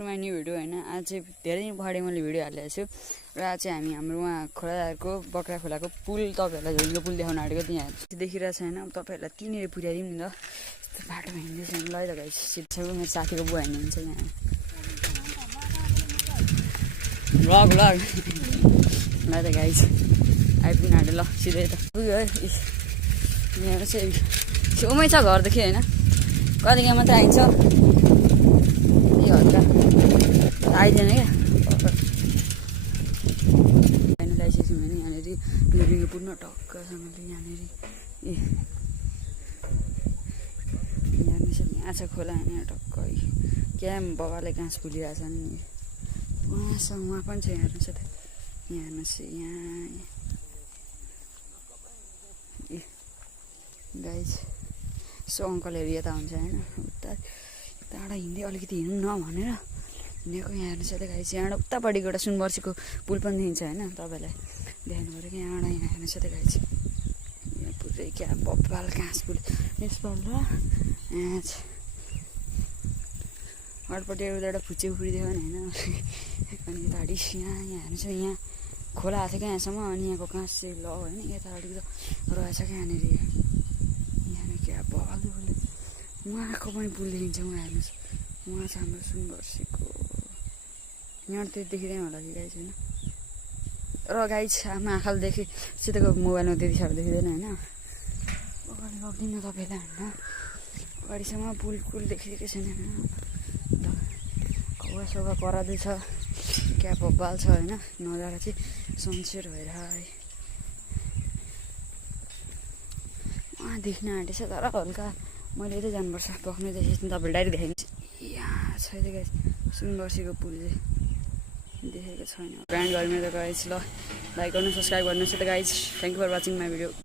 To my new video होइन। आज चाहिँ धेरै दिन पछाडि मैले भिडियो हालिरहेको छु र आज चाहिँ हामी हाम्रो उहाँ खोलाको बक्रा खोलाको पुल तपाईँहरूलाई झोलीको पुल देखाउन आँटेको त्यहाँ देखिरहेको छैन तपाईँहरूलाई त्यहीँनिर पुर्याइदिउँ नि त। यस्तो बाटोमा हिँड्दैछ ल त गाइस सिधै मेरो साथीको बुवा हिँड्नुहुन्छ यहाँ भ्लग ल त गाइस आइपुग्नु आँट्यो ल सिधै त पुग्यो है। यहाँ चाहिँ छेउमै छ घरदेखि होइन कति यहाँ मात्रै आइन्छ यो हल्का आइदिएन क्या होइन ल्याइसक्यौँ भने यहाँनिर रिङ्गो पुग्न टक्कसँगले यहाँनिर ए यहाँ छ खोला होइन यहाँ टक्क क्या बबाले घाँस फुलिरहेछ नि उहाँसँग उहाँ पनि छ यहाँ हेर्नुहोस् त यहाँ हेर्नुहोस् यहाँ ए गाइस सो अङ्कलहरू यता हुन्छ होइन उता टाढा हिँड्दै अलिकति हिँडौँ न भनेर हिँडेको यहाँ हेर्नुहोस् त गाइस यहाँबाट उतापट्टिको एउटा सुनवर्सीको पुल पनि दिन्छ होइन तपाईँलाई देखाउनु पऱ्यो कि यहाँबाट यहाँ हेर्नुहोस् त गाइस यहाँ पुरै क्या बब्बाल घाँस फुल यसपल्ट यहाँ अरूपट्टि एउटा फुच्चे उफ्रिदियो भने होइन अनि यतापट्टि यहाँ हेर्नुहोस् यहाँ खोला आएको छ क्या यहाँसम्म अनि यहाँको घाँस चाहिँ ल होइन यतापट्टि त रहेछ क्या यहाँनिर यहाँनिर क्या बबाल उहाँको पनि पुल देखिन्छ उहाँ हेर्नुहोस् उहाँ छ हाम्रो सुनवर्सीको यहाँ त्यो देखिँदैन होला कि गाइस होइन र गाइस आफ्नो आँखाले सिधैको मोबाइलमा त्यति साह्रो देखिँदैन होइन अगाडि लग्दिनँ तपाईँलाई होइन अगाडिसम्म पुल देखिदिएको छैन कौवा सौवा कराउँदैछ क्या बब्बाल छ होइन नजारा चाहिँ सनसेट भएर है उहाँ देख्न आँटेछ तर हल्का मैले यतै जानुपर्छ पक्नै देखेपछि तपाईँले डाइरेक्ट देखाइदिन्छु यहाँ छ गाइस सुनवर्सीको पुल चाहिँ देखेको छैन ब्रान्ड गर्नु त गाइस ल लाइक गर्नु सब्सक्राइब गर्नुहोस् त guys thank you for watching my video.